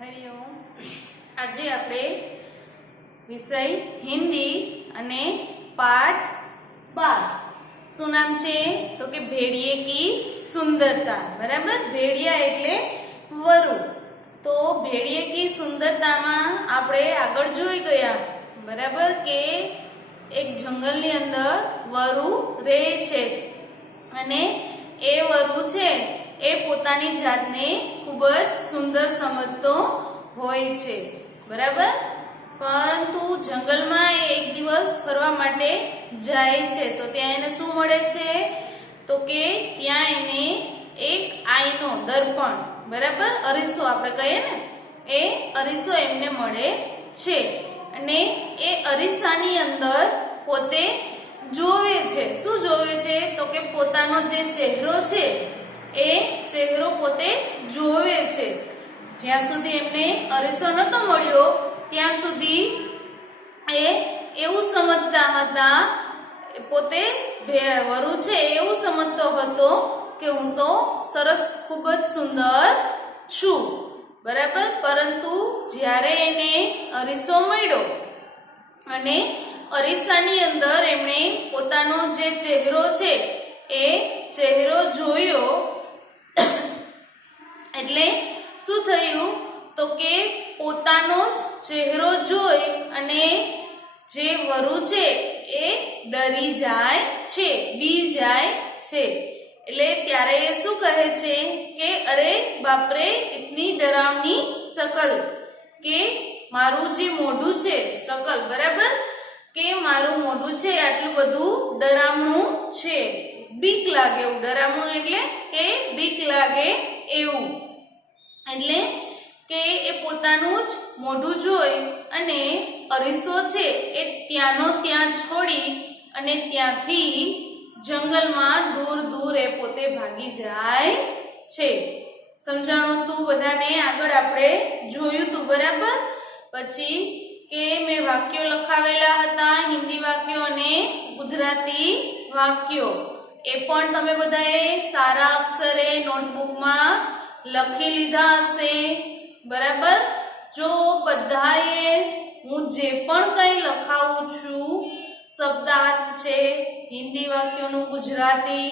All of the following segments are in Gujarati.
હરિઓમ. આજે આપણે વિષય હિન્દી અને પાઠ 12 શું નામ છે તો કે ભેડિયે કી સુંદરતા. બરાબર, ભેડિયા એટલે વરુ. તો ભેડિયે કી સુંદરતામાં આપણે આગળ જોઈ ગયા બરાબર કે એક જંગલની અંદર વરુ રહે છે અને એ વરુ છે એ પોતાની જાતને ખૂબ જ સુંદર સમજતો હોય છે. બરાબર, પરંતુ જંગલમાં એ એક દિવસ ફરવા માટે જાય છે તો ત્યાં એને શું મળે છે તો કે ત્યાં એને એક આઈનો દર્પણ, બરાબર, અરીસો આપણે કહીએ ને, એ અરીસો એમને મળે છે અને એ અરીસાની અંદર પોતે જોવે છે. શું જોવે છે તો કે પોતાનો જે ચહેરો છે એ ચહેરો પોતે જોવે છે. જ્યાં સુધી એમને અરીસો નતો મળ્યો ત્યાં સુધી એ એવું સમજતા હતા, પોતે વરુ છે એવું સમજતો હતો કે હું તો સરસ ખૂબ જ સુંદર છું. બરાબર, પરંતુ જ્યારે એને અરીસો મળ્યો અને અરીસાની અંદર એમણે પોતાનો જે ચહેરો છે એ ચહેરો જોયો એટલે શું થયું તો કે પોતાનો જ ચહેરો જોઈ અને જે વરુ છે એ ડરી જાય છે, બી જાય છે. એટલે ત્યારે એ શું કહે છે કે અરે બાપરે, ઇતની ડરાવની શકલ, કે મારું જે મોઢું છે, શકલ, બરાબર, કે મારું મોઢું છે આટલું બધું ડરામણું છે. બીક લાગે એવું, ડરામણું એટલે કે બીક લાગે એવું. એટલે કે એ પોતાનું જ મોઢું જોઈ અને અરીસો છે એ ત્યાંનો ત્યાં છોડી અને ત્યાંથી જંગલમાં દૂર દૂર એ પોતે ભાગી જાય છે. સમજાણું તું બધાને? આગળ આપણે જોયું તું, બરાબર. પછી કે મેં વાક્યો લખાવેલા હતા, હિન્દી વાક્યો અને ગુજરાતી વાક્યો. એ પણ તમે બધાએ સારા અક્ષરે નોટબુકમાં લખી લીધા હશે. બરાબર, જો બધાએ હું જે પણ કંઈ લખાવું છું, શબ્દાર્થ છે, હિન્દી વાક્યોનું ગુજરાતી,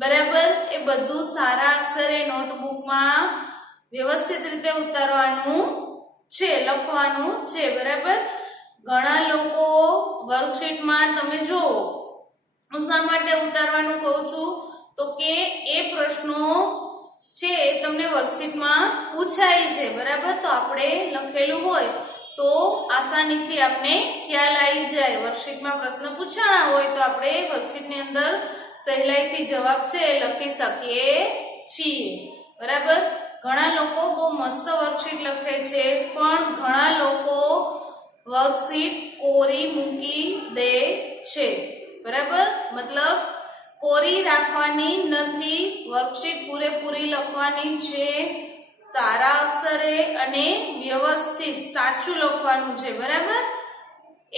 બરાબર, એ બધું સારા અક્ષરે નોટબુકમાં વ્યવસ્થિત રીતે ઉતારવાનું છે, લખવાનું છે. બરાબર, ઘણા લોકો વર્કશીટમાં તમે જુઓ, હું શા માટે ઉતારવાનું કહું છું તો કે એ પ્રશ્નો છે એ તમને વર્કશીટમાં પૂછાય છે. બરાબર, તો આપણે લખેલું હોય તો આસાનીથી આપણે ખ્યાલ આવી જાય. વર્કશીટમાં પ્રશ્ન પૂછાણા હોય તો આપણે વર્કશીટની અંદર સહેલાઈથી જવાબ છે એ લખી શકીએ છીએ. બરાબર, ઘણા લોકો બહુ મસ્ત વર્કશીટ લખે છે પણ ઘણા લોકો વર્કશીટ કોરી મૂકી દે છે. બરાબર, મતલબ કોરી રાખવાની નથી, વર્કશીટ પૂરેપૂરી લખવાની છે, સારા અક્ષરે અને વ્યવસ્થિત સાચું લખવાનું છે. બરાબર,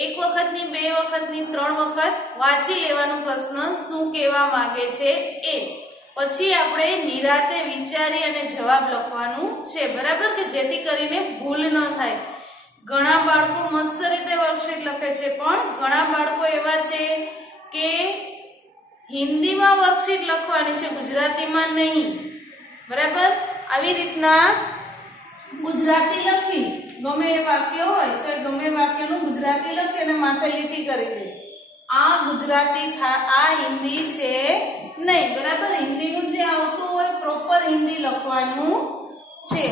એક વખતની, બે વખતની, 3 વખત વાંચી લેવાનું પ્રશ્ન શું કહેવા માંગે છે એ. પછી આપણે નિરાતે વિચારી અને જવાબ લખવાનું છે. બરાબર, કે જેથી કરીને ભૂલ ન થાય. ઘણા બાળકો મસ્ત રીતે વર્કશીટ લખે છે પણ ઘણા બાળકો એવા છે કે હિન્દીમાં વર્કશીટ લખવાની છે, ગુજરાતીમાં નહીં. બરાબર, આવી રીતના ગુજરાતી લખી ગમે એ વાક્ય હોય તો એ ગમે વાક્યનું ગુજરાતી લખી અને માથે લીટી કરી દે. આ ગુજરાતી આ હિન્દી છે નહીં. બરાબર, હિન્દીનું જે આવતું હોય પ્રોપર હિન્દી લખવાનું છે.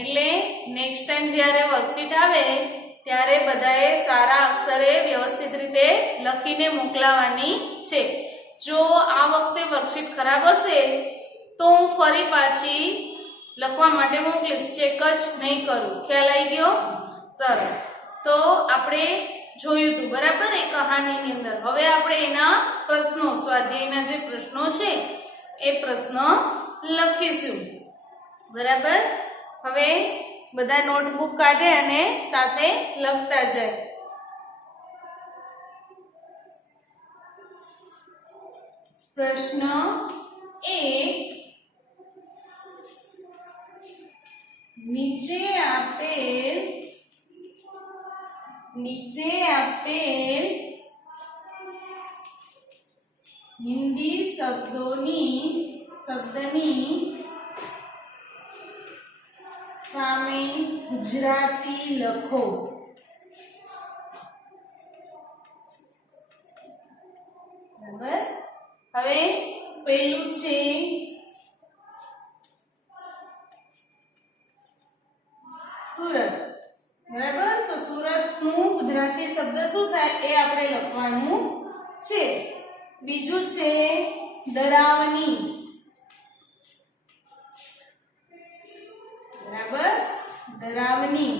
એટલે નેક્સ્ટ ટાઈમ જ્યારે વર્કશીટ આવે ત્યારે બધાએ સારા અક્ષરે વ્યવસ્થિત રીતે લખીને મોકલાવાની છે. જો આ વખતે વર્કશીટ ખરાબ હશે તો હું ફરી પાછી લખવા માટે મોકલીશ, ચેક જ નહીં કરું. ખ્યાલ આવી ગયો? સરસ. તો આપણે જોયું હતું, બરાબર, એ કહાનીની અંદર. હવે આપણે એના પ્રશ્નો, સ્વાધ્યાયના જે પ્રશ્નો છે એ પ્રશ્ન લખીશું. બરાબર, હવે બધા નોટબુક કાઢે અને સાથે લખતા જાય. પ્રશ્ન 1, નીચે આપેલ હિન્દી શબ્દની સામે ગુજરાતી લખો. બરાબર. હવે પહેલું છે સુરત. બરાબર. તો સુરતનું ગુજરાતી શબ્દ શું થાય એ આપણે લખવાનું છે. બીજું છે ડરાવની. બરાબર, ડરાવની.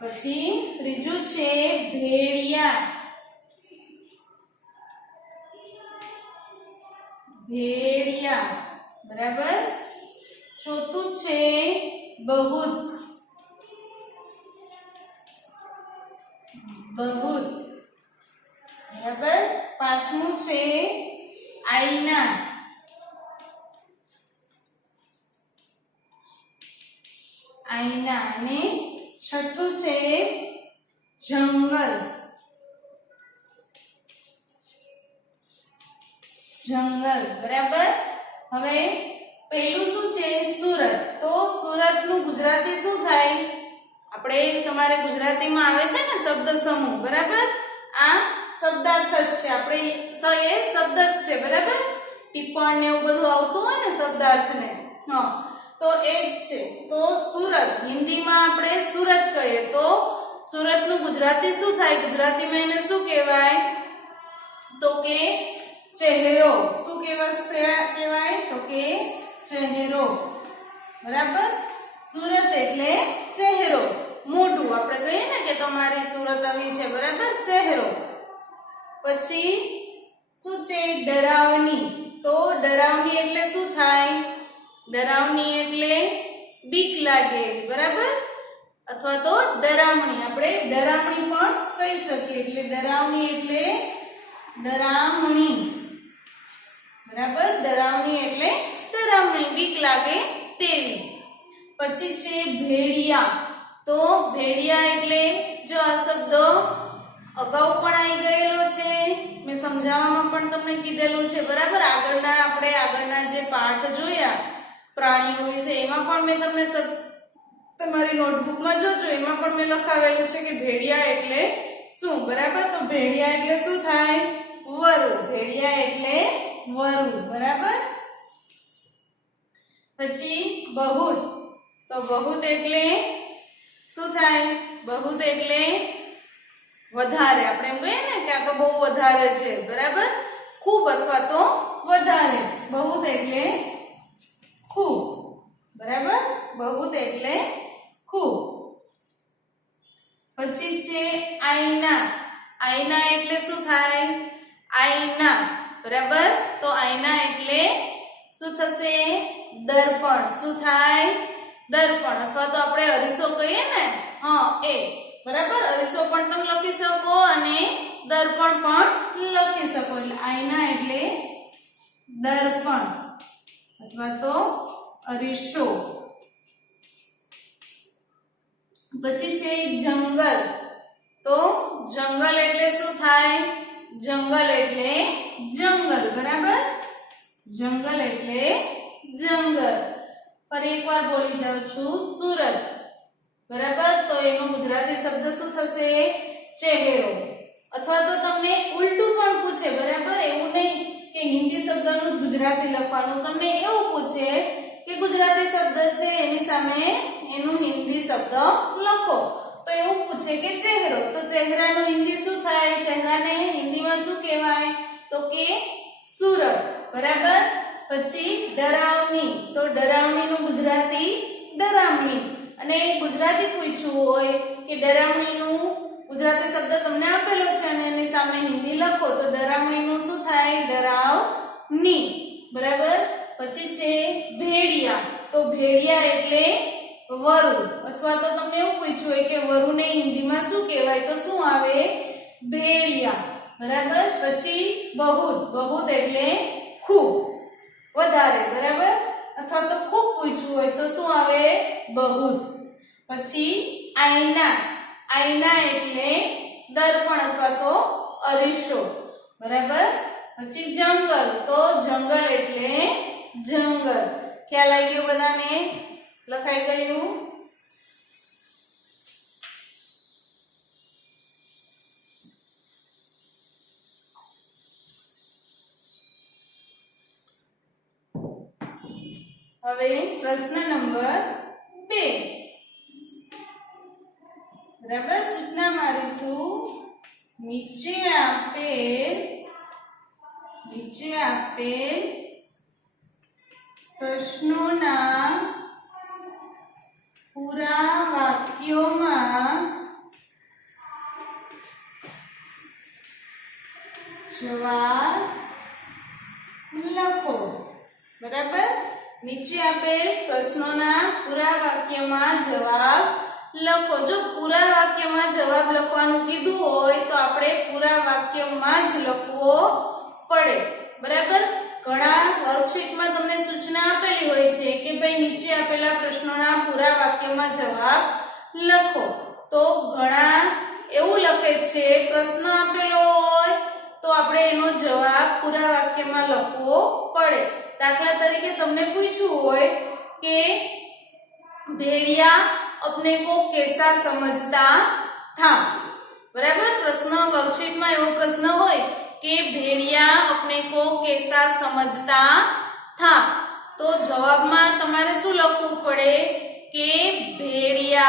પછી ત્રીજું છે ભેડિયા. બરાબર. ચોથું છે બહુત. બરાબર. પાંચમું છે આઈના. અને છઠ્ઠું છે જંગલ. બરાબર. હવે પહેલું શું છે સુરત. તો સુરતનું ગુજરાતી શું થાય? આપણે તમારે ગુજરાતીમાં આવે છે ને શબ્દ સમૂહ. બરાબર. આ શબ્દાર્થ જ છે. આપણે એ શબ્દ જ છે. બરાબર. ટિપ્પણ ને એવું બધું આવતું હોય ને શબ્દાર્થને, તો એ જ છે. તો સુરત હિન્દીમાં આપણે સુરત કહીએ તો સુરતનું ગુજરાતી શું થાય? ગુજરાતીમાં એને શું કહેવાય? તો કે ચહેરો. શું કહેવાય? તો કે ચહેરો. બરાબર. સુરત એટલે ચહેરો, મોઢું. આપણે કહીએ ને કે તમારી સુરત આવી છે. બરાબર, ચહેરો. પછી શું છે ડરાવની. તો ડરાવની એટલે શું થાય? ડરાવની એટલે બીક લાગે. બરાબર. અથવા તો ડરામણી. આપણે ડરામણી પણ કહી શકીએ. એટલે ડરાવની એટલે ડરામણી. બરાબર. ડરાવણી એટલે ડરામણી, બીક લાગે તેવી. પછી છે ભેડિયા. તો ભેડિયા એટલે જો આ શબ્દ અગાઉ પણ આવી ગયેલો છે, મેં સમજાવવામાં પણ તમને કીધેલું છે. બરાબર. આગળના જે પાઠ જોયા પ્રાણીઓ વિશે એમાં પણ મેં તમને તમારી નોટબુકમાં જોજો, એમાં પણ મેં લખાવેલું છે કે ભેડિયા એટલે શું. બરાબર. તો ભેડિયા એટલે શું થાય? વરુ. ભેડિયા એટલે વરુ. બરાબર. પછી બહુત. તો બહુત એટલે શું થાય? બહુત એટલે વધારે. આપણે એમ કહીએ ને કે આ તો બહુ વધારે છે. બરાબર. ખૂબ અથવા તો વધારે. બહુત એટલે ખૂબ. બરાબર. બહુત એટલે ખૂબ. પછી છે આઈના. આઈના એટલે શું થાય? આઈના. બરાબર. તો આઈના એટલે શું થશે? દર્પણ. શું થાય? દર્પણ. અથવા તો આપણે અરીસો કહીએ ને, એ. બરાબર. અરીસો પણ તમે લખી શકો અને દર્પણ પણ લખી શકો. એટલે આઈના એટલે દર્પણ અથવા તો અરીસો. પછી છે જંગલ. તો જંગલ એટલે શું થાય? જંગલ એટલે જંગલ. બરાબર. જંગલ એટલે જંગલ. ફરી એકવાર બોલી જાઉં છું, સુરત. બરાબર. તો એનો ગુજરાતી શબ્દ શું થશે? ચહેરો. અથવા તો તમને ઉલટું પણ પૂછે. બરાબર. એવું નહીં કે હિન્દી શબ્દનું જ ગુજરાતી લખવાનું. તમને એવું પૂછે કે ગુજરાતી શબ્દ છે એની સામે એનું હિન્દી શબ્દ લખો. તો એવું પૂછે કે ચહેરો. તો ચહેરાનું હિન્દી શું થાય? ચહેરાને હિન્દીમાં શું કહેવાય? તો કે સુરત. બરાબર. પછી ડરાવની. તો ડરાવણીનું ગુજરાતી ડરામણી. અને ગુજરાતી પૂછ્યું હોય કે ડરામણીનું ગુજરાતી શબ્દ તમને આપેલો છે અને એની સામે હિન્દી લખો તો ડરામણીનું શું થાય? ડરાવની. બરાબર. પછી છે ભેડિયા. તો ભેડિયા એટલે વરુ. અથવા તો તમને એવું પૂછ્યું હોય કે વરુને હિન્દીમાં શું કહેવાય? તો શું આવે? ભેડિયા. બરાબર. પછી બહુત. બહુત એટલે ખૂબ, વધારે. બરાબર. અથવા તો ખૂબ પૂછવું હોય તો શું આવે? બહુત. પછી આઈના, આઈના એટલે દર્પણ અથવા તો અરીસો, બરાબર. પછી જંગલ, તો જંગલ એટલે જંગલ. ખ્યાલ આવી ગયો બધાને? લખાઈ ગયું? હવે પ્રશ્ન નંબર 2, બરાબર. સૂચના મારીશું. નીચે આપેલ પ્રશ્નોના પૂરા વાક્યોમાં જવાબ લખો, બરાબર. નીચે આપેલ પ્રશ્નોના પૂરા વાક્યમાં જવાબ લખો. જો પૂરા વાક્યમાં જવાબ લખવાનું કીધું હોય તો આપણે પૂરા વાક્યમાં જ લખવો પડે, બરાબર. ઘણા વર્કશીટમાં તમને સૂચના આપેલી હોય છે કે ભાઈ નીચે આપેલા પ્રશ્નોના પૂરા વાક્યમાં જવાબ લખો. તો ઘણા એવું લખે છે, પ્રશ્ન આપેલો હોય તો આપણે એનો જવાબ પૂરા વાક્યમાં લખવો પડે. દાખલા તરીકે તમને પૂછ્યું હોય કે भेड़िया अपने को कैसा समझता था, बराबर. प्रश्न वर्कशीट में एवो प्रश्न होय कि भेड़िया अपने को कैसा समझता था, तो जवाब में तमारे शुं लखवू पड़े कि भेड़िया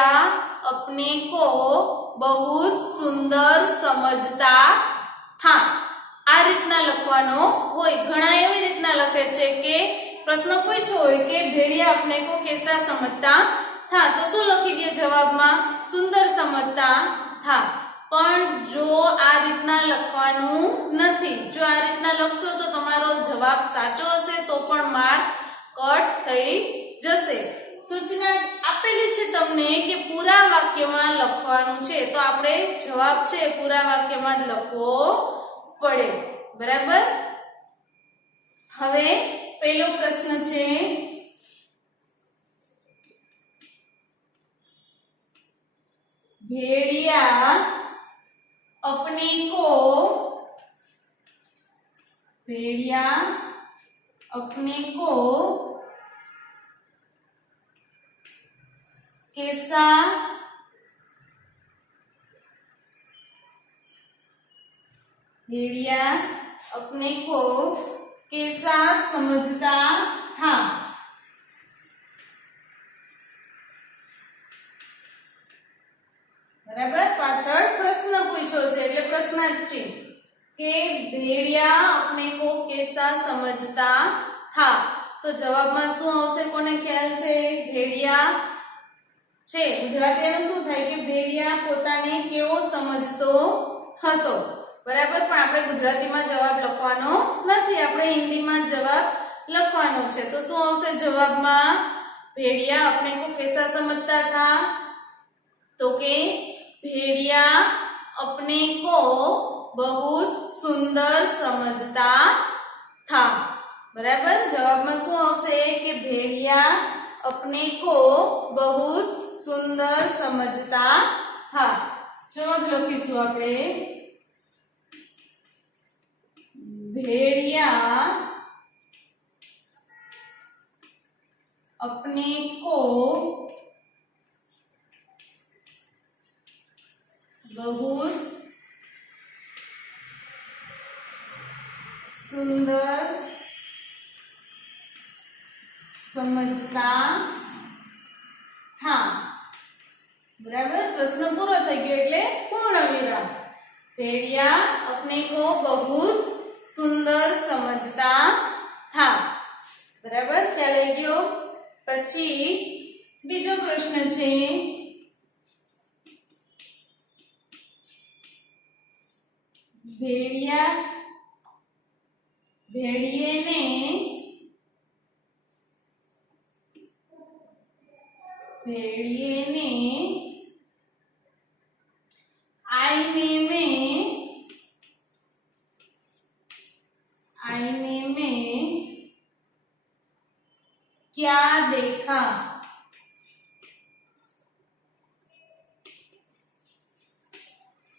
अपने को बहुत सुंदर समझता था. आ रीतना लखवानो होय. घणा एवी रीतना लखे छे के प्रश्न पूछ्यो होय के भेड़िया अपने को कैसा समझता था, तो शुं लखी दे जवाब में? सुंदर समझता था. पण जो आ रीतना लखवानुं नथी. जो आ रीतना लखशो तो तमारो जवाब साचो हशे तो पण मार्क कट थई जशे. सूचना आपेली छे तमने के पूरा वाक्यमां लखवानुं छे, तो आपणे जवाब छे पूरा वाक्यमां ज लखवो પડે, બરાબર. હવે પહેલો પ્રશ્ન છે, भेड़िया अपने को कैसा भेड़िया अपने को कैसा समझता था, बराबर. पाछळ प्रश्न पूछ्यो छे એટલે પ્રશ્નાર્થ છે કે भेड़िया अपने को कैसा समझता था, तो જવાબમાં શું આવશે? કોને ખ્યાલ છે? भेड़िया છે ગુજરાતીમાં શું થાય કે भेड़िया પોતાને કેવો સમજતો હતો, બરાબર. પણ આપણે ગુજરાતીમાં જવાબ લખવાનો નથી, આપણે હિન્દીમાં જવાબ લખવાનો છે. તો શું આવશે જવાબમાં? भेड़िया अपने को कैसा समझता था, तो के भेड़िया अपने को बहुत सुंदर समझता था, बराबर. जवाबમાં શું આવશે કે भेड़िया अपने को बहुत सुंदर समझता था. જવાબ લખીશું આપણે. भेड़िया अपने को बहुत सुंदर समझता था, बराबर. प्रश्न पूरो થઈ ગયો એટલે પૂર્ણ વિરામ. भेड़िया अपने को बहुत सुंदर समझता था, बराबर. ખ્યાલ આવી ગયો? પછી બીજો પ્રશ્ન છે, भेड़िए ने आईने में क्या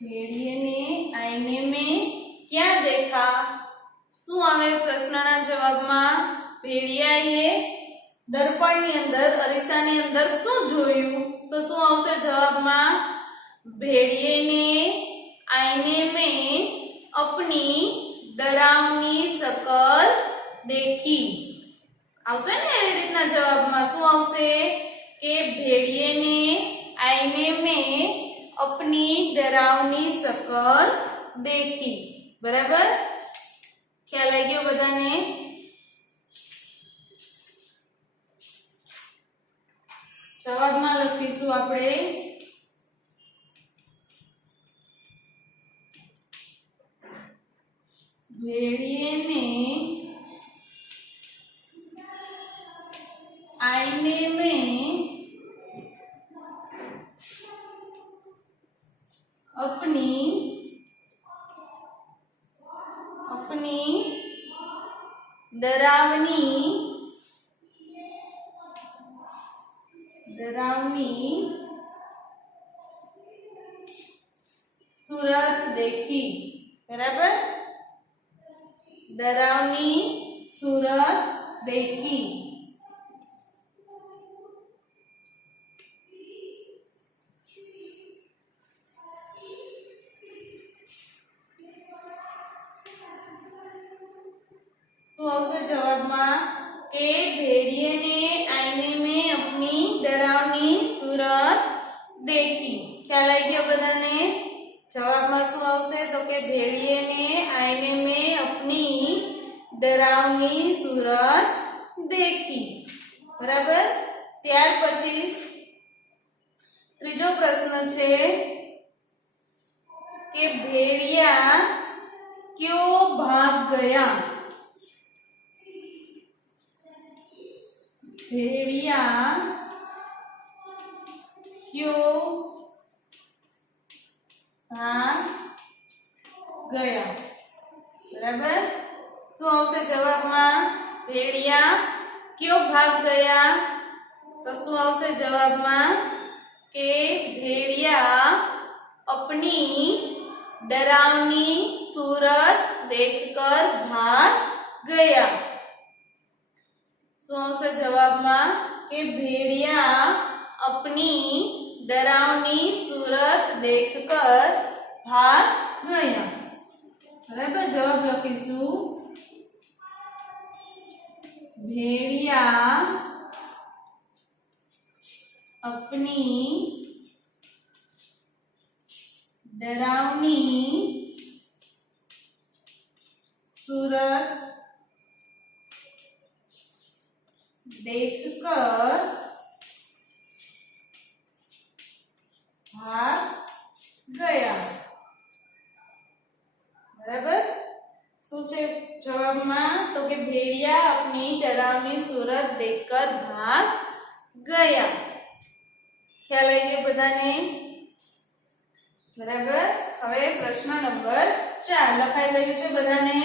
भेड़िए ने आईने में क्या देखा? શું આવે પ્રશ્નના જવાબમાં? ભેડિયાએ દર્પણની અંદર અરીસાની અંદર શું જોયું? તો શું આવશે જવાબમાં? भेड़िए ने आईने में अपनी डरावनी शकल देखी. આવશે ને એવી રીતના જવાબમાં શું આવશે કે भेड़िए ने आईने में अपनी डरावनी शकल देखी. बराबर? ખ્યાલ આવી ગયો બધાને? જવાબમાં લખીશું આપણે भेड़िए ने आईने में अपनी डरावनी सूरत देखी. बराबर? डरावनी सूरत देखी. શું આવશે જવાબમાં કે भेड़िए ने आईने में अपनी डरावनी सूरत देखी. ખ્યાલ આવી ગયો બધાને? જવાબમાં શું આવશે તો કે भेड़िए ने आईने में अपनी डरावनी सूरत देखी. बराबर? ત્યાર પછી ત્રીજો પ્રશ્ન છે કે भेड़िया क्यों भाग गया? भेड़िया क्यों भाग गया? बराबर? શું આવશે જવાબમાં? भेड़िया क्यों भाग गया? तो શું આવશે જવાબમાં કે भेड़िया अपनी डरावनी सूरत देखकर भाग गया. શું આવશે જવાબમાં કે भेड़िया अपनी डरावनी सूरत देखकर भाग गया. बराबर? जवाब લખીશું भेड़िया अपनी डरावनी सूरत देखकर भाग गया. बराबर? શું છે જવાબમાં તો કે भेड़िया अपनी डरावनी सूरत देखकर भाग गया. ખ્યાલ આવી ગયો બધાને? બરાબર? હવે પ્રશ્ન નંબર 4 લખાઈ ગયું છે બધાને?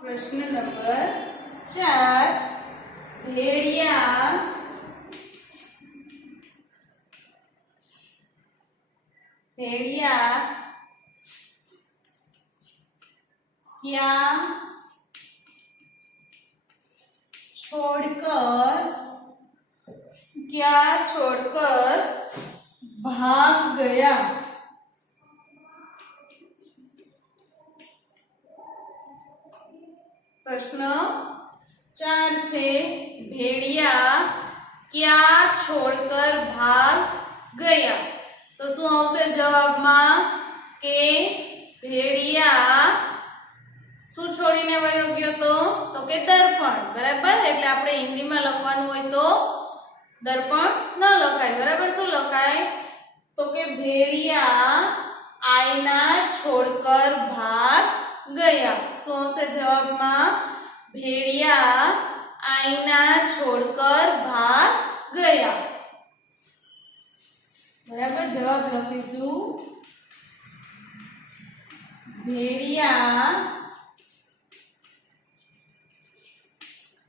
प्रश्न नंबर 4 भेड़िया क्या छोड़कर भाग गया? प्रश्न 4 છે भेड़िया क्या छोड़कर भाग गया? तो શું આવશે જવાબમાં કે भेड़िया શું છોડીને વયો ગયો તો કે દર્પણ. બરાબર? એટલે આપણે હિન્દીમાં લખવાનું હોય તો દર્પણ ન લખાય. બરાબર? શું લખાય તો કે भेड़िया आईना छोड़कर भाग गया. શું આવશે જવાબમાં भेड़िया आईना छोड़कर भाग गया. बराबर? जवाब लखीशु भेड़िया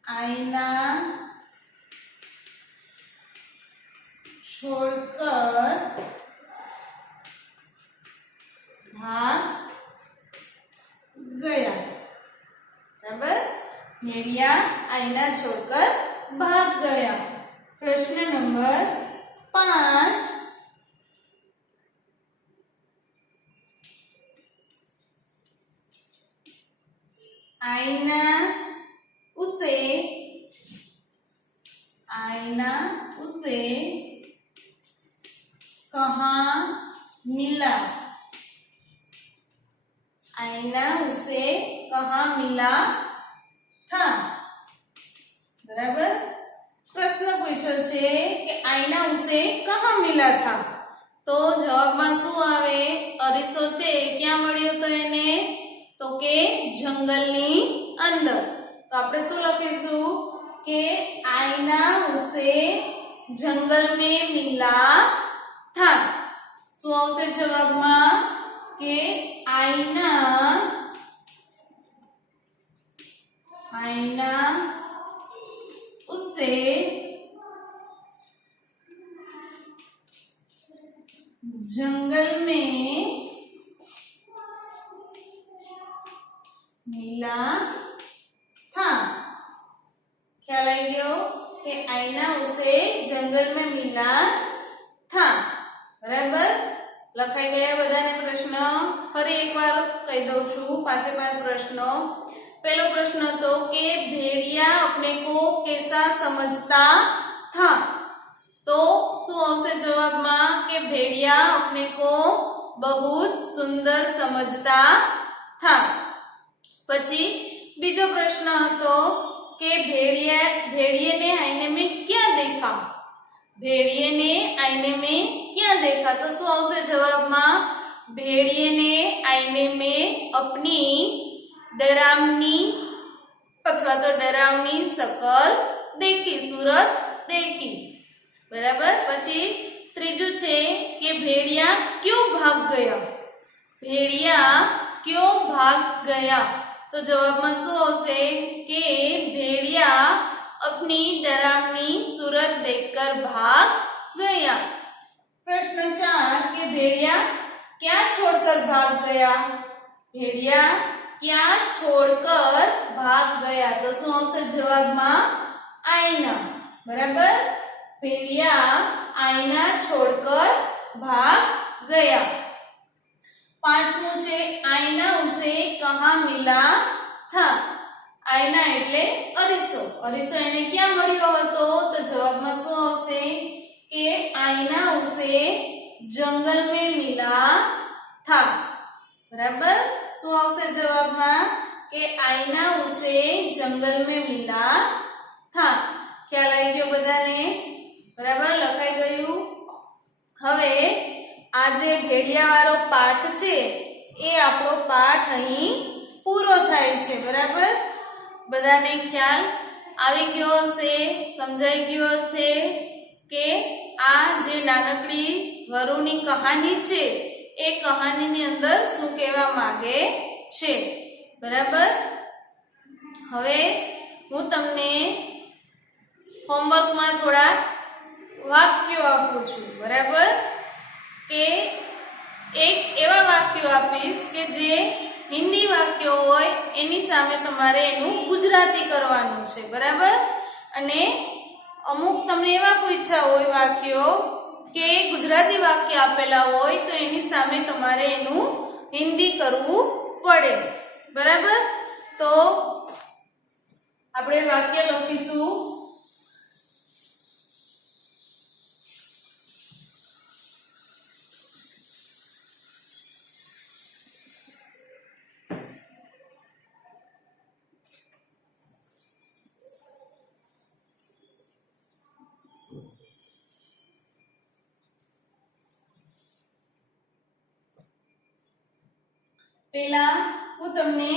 आईना छोड़कर भाग गया। बराबर, भेड़िया आईना छोड़कर भाग गया। प्रश्न नंबर 5, आईना उसे कहाँ मिला? आईना उसे कहाँ मिला था? बराबर, प्रश्न पूछो छे कि आईना उसे कहाँ मिला था, तो जवाब में शू आवे? अरीसो छे क्या मळ्यो तो एने? तो के जंगलनी अंदर। तो आपणे शू लखीशुं के आईना उसे जंगल में मिला था। शू आवशे जवाब में? के आईना उसे जंगल में मिला था। ख्याल आई गयो कि आईना उसे जंगल में मिला था। बराबर, लखाई गया बधाने प्रश्न? फरी एक बार कही दઉં છું, 5 प्रश्नों। पहलो प्रश्न तो कि भेड़िया अपने को कैसा समझता था? तो शू आवशे जवाब में? कि भेड़िया अपने को बहुत सुंदर समझता था। पछी बीजो प्रश्न हतो कि भेड़िए ने आईने में क्या देखा? भेड़िए ने आईने में क्या देखा? तो शू आवशे जवाब में? भेड़िए ने आईने में अपनी डरावनी अथवा तो डरावनी शकल देखी, सूरत देखी। बराबर, पछी त्रीजू छे कि भेड़िया क्यों भाग गया? भेड़िया क्यों भाग गया? तो जवाब में शू आवशे? कि भेड़िया अपनी डरावनी सूरत देखकर भाग गया। प्रश्न 4 कि भेड़िया क्या छोड़कर भाग गया? भेड़िया क्या छोड़कर भाग गया? तो शू आवशे जवाब में? आईना। बराबर, भेड़िया आईना छोड़कर भाग गया। 5मू छे आईना उसे कहाँ मिला था? आईना एटले अरीसो। अरीसो एने क्या मळ्यो हतो? तो जवाब में शू आवशे? कि आईना उसे जंगल में मिला था। बराबर, शू आवशे जवाब में? कि आईना उसे जंगल में मिला था। ख्याल आई गयो बधाने? बराबर, लखाई गयुं। हवे આજે भेड़ियावाळो पाठ छे ए आपणो पाठ અહીં પૂરો થાય છે। बराबर, બધાને ખ્યાલ આવી ગયો હશે, સમજાઈ ગયો હશે કે આ જે નાનકડી વરુની કહાની છે એ કહાનીની અંદર શું કહેવા માંગે છે। બરાબર, હવે હું તમને હોમવર્કમાં થોડા વાક્યો આપું છું। બરાબર, કે એક એવા વાક્યો આપીશ કે જે હિન્દી વાક્યો હોય એની સામે તમારે એનું ગુજરાતી કરવાનું છે। બરાબર, અને અમુક તમને એવા પૂછ્યા હોય વાક્યો કે ગુજરાતી વાક્ય આપેલા હોય તો એની સામે તમારે એનું હિન્દી કરવું પડે। બરાબર, તો આપણે વાક્ય લખીશું। पहला हूँ तमने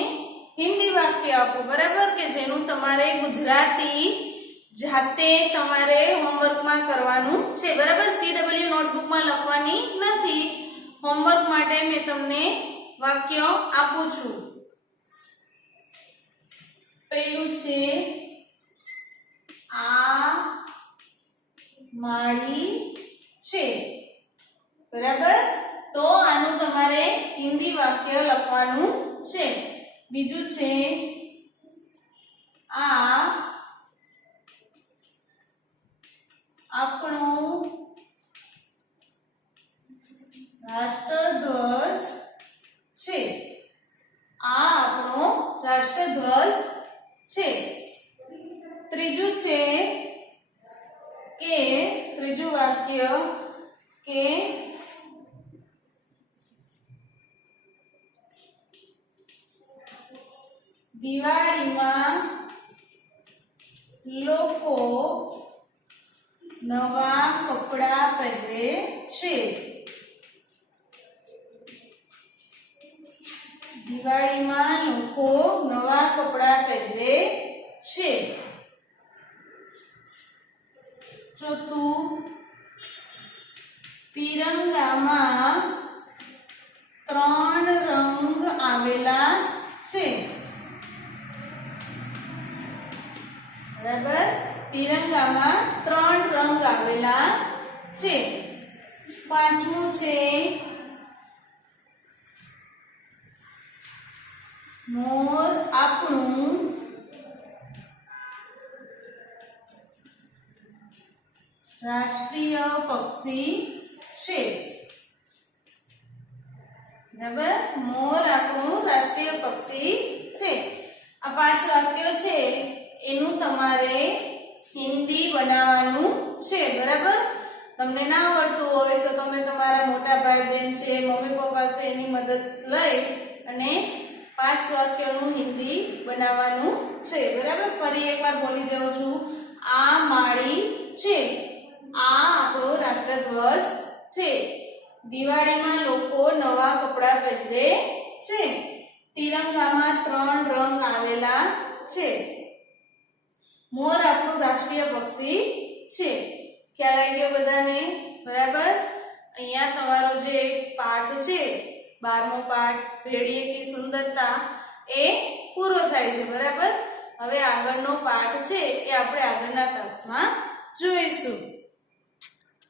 हिंदी वाक्य आपू। बराबर, के जेनु तमारे गुजराती जाते तमारे होमवर्क में करवानुं छे। बराबर, CW नोटबुक में लखवानी नथी। होमवर्क माटे मैं तमने વાક્ય આપું છું. પહેલું છે આ માળી છે. બરાબર, તો આનું તમારે હિન્દી વાક્ય લખવાનું છે. બીજું છે આ આપણો રાષ્ટ્રધ્વજ છે. આ આપણો રાષ્ટ્રધ્વજ છે. ત્રીજું છે કે ત્રીજું વાક્ય કે દિવાળીમાં લોકો નવા કપડાં પહેરે છે. દિવાળીમાં લોકો નવા કપડાં પહેરે છે. ચોથું, તિરંગામાં 3 રંગ આવેલા છે. બરાબર, તિરંગામાં 3 રંગ આવેલા છે. પાંચમું છે મોર આપણું રાષ્ટ્રીય પક્ષી છે. બરાબર, મોર આપણું રાષ્ટ્રીય પક્ષી છે. આ 5 વાક્યો છે એનું તમારે હિન્દી બનાવવાનું છે. બરાબર, તમને ના આવડતું હોય તો તમે તમારા મોટા ભાઈ બહેન છે, મમ્મી પપ્પા છે, એની મદદ લઈ અને 5 વાક્યોનું હિન્દી બનાવવાનું છે. બરાબર, ફરી એકવાર બોલી જાઉં છું. આ માળી છે. આ આપણો રાષ્ટ્રધ્વજ છે. દિવાળીમાં લોકો નવા કપડાં પહેરે છે. તિરંગામાં 3 રંગ આવેલા છે. મોર આપણું રાષ્ટ્રીય પક્ષી છે. ખ્યાલ આવી ગયો બધાને? બરાબર, અહીંયા તમારો જે પાઠ છે 12મો પાઠ ભેળીએ કી સુંદરતા એ પૂરો થાય છે. બરાબર, હવે આગળનો પાઠ છે એ આપણે આગળના તાસમાં જોઈશું.